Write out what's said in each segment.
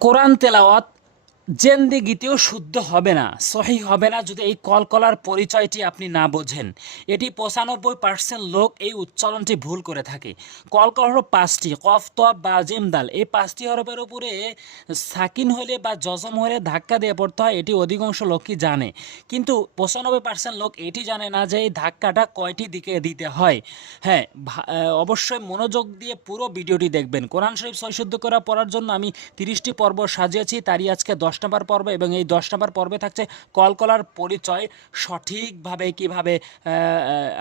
কোরআন তেলাওয়াত জেন্দিগিতেও শুদ্ধ হবে না, সহি হবে না যদি এই কলকলার পরিচয়টি আপনি না বোঝেন। এটি পঁচানব্বই পার্সেন্ট লোক এই উচ্চারণটি ভুল করে থাকে। কলকল হলো পাঁচটি, কফ, তপ বা জিমদাল এই পাঁচটি হরফের উপরে সাকিন হলে বা জজম হলে ধাক্কা দিয়ে পড়তে হয়, এটি অধিকাংশ লোকই জানে। কিন্তু পঁচানব্বই পার্সেন্ট লোক এটি জানে না যে এই ধাক্কাটা কয়টি দিকে দিতে হয়। হ্যাঁ অবশ্যই মনোযোগ দিয়ে পুরো ভিডিওটি দেখবেন। কোরআন শরীফ সৈশুদ্ধ করা পড়ার জন্য আমি তিরিশটি পর্ব সাজিয়েছি, তারই আজকে দশ নম্বর পর্ব এবং এই দশ নম্বর পর্বে থাকছে কলকলার পরিচয়। সঠিকভাবে কীভাবে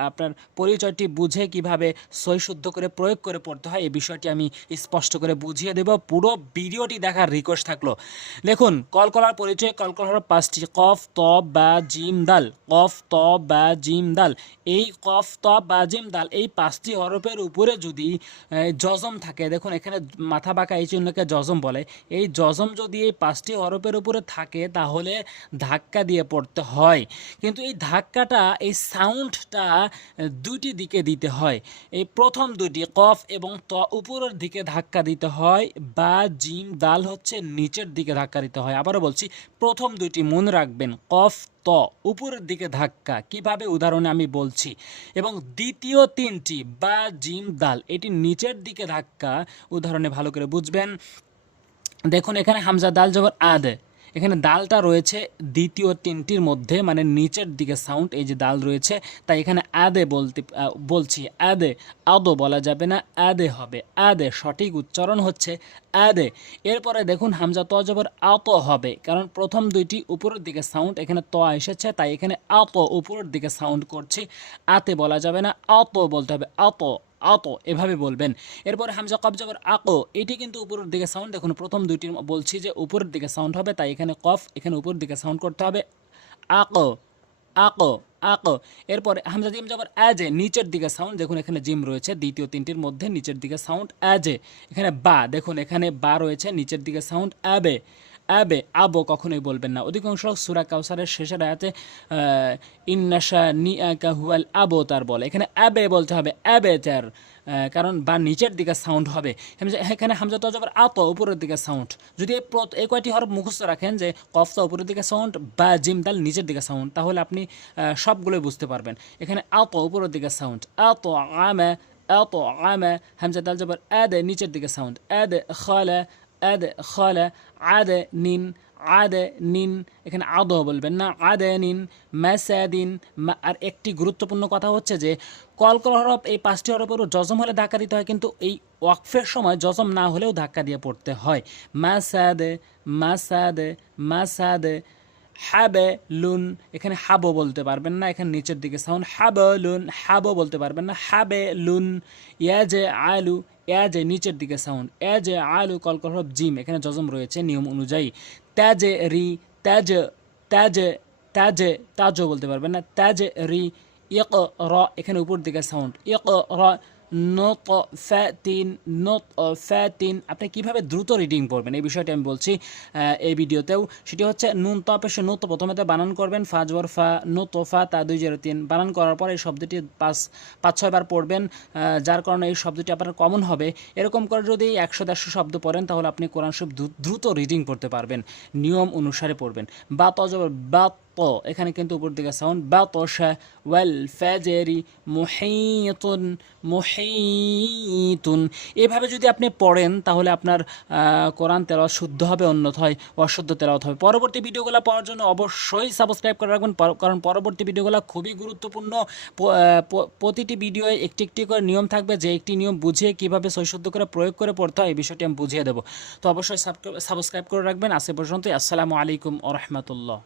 আপনার পরিচয়টি বুঝে কীভাবে সৈশুদ্ধ করে প্রয়োগ করে পড়তে হয়, এই বিষয়টি আমি স্পষ্ট করে বুঝিয়ে দেব। পুরো ভিডিওটি দেখার রিকোয়েস্ট থাকল। দেখুন কলকলার পরিচয় কলকলার পাঁচটি, কফ ত বা, জিম, দাল। কফ ত বা, জিম, দাল। এই কফ ত বা, জিম, দাল এই পাঁচটি হরফের উপরে যদি জজম থাকে, দেখুন এখানে মাথা বাঁকা, এই চিহ্নকে জজম বলে। এই জজম যদি এই পাঁচটি হরফের উপরে থাকে, তাহলে ধাক্কা দিয়ে পড়তে হয়। কিন্তু এই ধাক্কাটা, এই সাউন্ডটা দুইটি দিকে দিতে হয়। এই প্রথম দুটি কফ এবং ত, উপরের দিকে ধাক্কা দিতে হয় বা জিম, দাল হচ্ছে নিচের দিকে ধাক্কা দিতে হয়। আবারও বলছি, প্রথম দুইটি মনে রাখবেন, কফ, ত, উপরের দিকে ধাক্কা। কীভাবে? উদাহরণে আমি বলছি। এবং দ্বিতীয় তিনটি, বা জিম, দাল, এটি নিচের দিকে ধাক্কা। উদাহরণে ভালো করে বুঝবেন দেখুন, এখানে হামজা দাল জবর আদ, এখানে দালটা রয়েছে দ্বিতীয় তিনটির মধ্যে মানে নিচের দিকে সাউন্ড এই যে দাল রয়েছে, তাই এখানে আদে বলতে বলছি, আদে, আদো বলা যাবে না, আদে হবে, আদে, সঠিক উচ্চারণ হচ্ছে আদে। এরপরে দেখুন, হামজা ত জবর আত হবে, কারণ প্রথম দুইটি উপরের দিকে সাউন্ড এখানে ত এসেছে, তাই এখানে আত উপরের দিকে সাউন্ড করছি, আতে বলা যাবে না, আত বলতে হবে, আত আত, এভাবে বলবেন। এরপরে হামজা কফ জবর আকো, এটি কিন্তু উপরের দিকে সাউন্ড দেখুন, প্রথম দুইটি বলছি যে উপরের দিকে সাউন্ড হবে, তাই এখানে কফ, এখানে উপরের দিকে সাউন্ড করতে হবে। আকো আকো আকো। এরপরে হামজা জিম জবর অ্যাজে নিচের দিকে সাউন্ড দেখুন, এখানে জিম রয়েছে, দ্বিতীয় তিনটির মধ্যে নিচের দিকে সাউন্ড অ্যাজে এখানে বা, দেখুন, এখানে বা রয়েছে, নিচের দিকে সাউন্ড অ্যাবে অ্যাবে আবো কখনোই বলবেন না। অধিকাংশ সুরা কাউসারের শেষের আয়াতে ইন্নাশা নি হুয়াল আবো তার বলে। এখানে অ্যাবে বলতে হবে, অ্যাবে তার কারণ বা নিচের দিকে সাউন্ড হবে। এখানে হামজা তো জবর আত, উপরের দিকে সাউন্ড যদি এই কয়টি হরফ মুখস্থ রাখেন যে কফতা উপরের দিকে সাউন্ড বা জিম দাল নিচের দিকে সাউন্ড তাহলে আপনি সবগুলোই বুঝতে পারবেন। এখানে আত উপরের দিকে সাউন্ড আত আমে আত আমে, হামজা দাল জবর আদে নিচের দিকে সাউন্ড আদে খালা আদে খালা, আদ নিন আদ নিন, এখানে আদ বলবেন না, আদ নিন ম্যাসাদিন আর একটি গুরুত্বপূর্ণ কথা হচ্ছে যে কলকল হরফ এই পাঁচটি হরফের জজম হলে ধাক্কা দিতে হয়, কিন্তু এই ওয়াকফের সময় জজম না হলেও ধাক্কা দিয়ে পড়তে হয়। মাসাদ মাসাদ মাসাদে হাবে লুন এখানে হাবো বলতে পারবেন না, এখানে নিচের দিকে সাউন্ড হাব লুন হাবো বলতে পারবেন না হাবে লুন ইয়াজে আলু, ইয়াজে নিচের দিকে সাউন্ড ইয়াজে আলু, কলকল হরফ জিম, এখানে জজম রয়েছে নিয়ম অনুযায়ী। তাজে রি, তাজ, তাজে তাজে, তাজও বলতে পারবেন না, তাজে রি ইক র এখানে উপর দিকে সাউন্ড ইক র নত ফ্যাতিন নত ফ্যাতিন আপনি কীভাবে দ্রুত রিডিং পড়বেন? এই বিষয়টি আমি বলছি এই ভিডিওতেও। সেটি হচ্ছে নুন তপেশে নত প্রথমে তো বানান করবেন ফাজবর ফা নত ফা, তা, দুই, জিরো, তিন। বানান করার পর এই শব্দটি পাঁচ পাঁচ ছয়বার পড়বেন যার কারণে এই শব্দটি আপনার কমন হবে। এরকম করে যদি একশো দেড়শো শব্দ পড়েন, তাহলে আপনি কোরআন দ্রু- দ্রুত রিডিং পড়তে পারবেন। নিয়ম অনুসারে পড়বেন। বা তজবর বা ত এখানে কিন্তু উপর দিকে সাউন্ড বা তোষা ওয়াল ফ্যাজেরি মুহিতুন মুহিতুন। এভাবে যদি আপনি পড়েন, তাহলে আপনার কোরআন তেলাওয়াত শুদ্ধ হবে, অন্যথায় অশুদ্ধ তেলাওয়াত হবে। পরবর্তী ভিডিওগুলো পাওয়ার জন্য অবশ্যই সাবস্ক্রাইব করে রাখবেন কারণ পরবর্তী ভিডিওগুলো খুবই গুরুত্বপূর্ণ। প্রতিটি ভিডিওয়ে একটি একটি করে নিয়ম থাকবে, যে একটি নিয়ম বুঝিয়ে কীভাবে সৈশুদ্ধ করে প্রয়োগ করে পড়তে হয়, এই বিষয়টি আমি বুঝিয়ে দেবো। তো অবশ্যই সাবস্ক্রাইব করে রাখবেন। আজকে পর্যন্ত আসসালামু আলাইকুম ও রহমতুল্লাহ।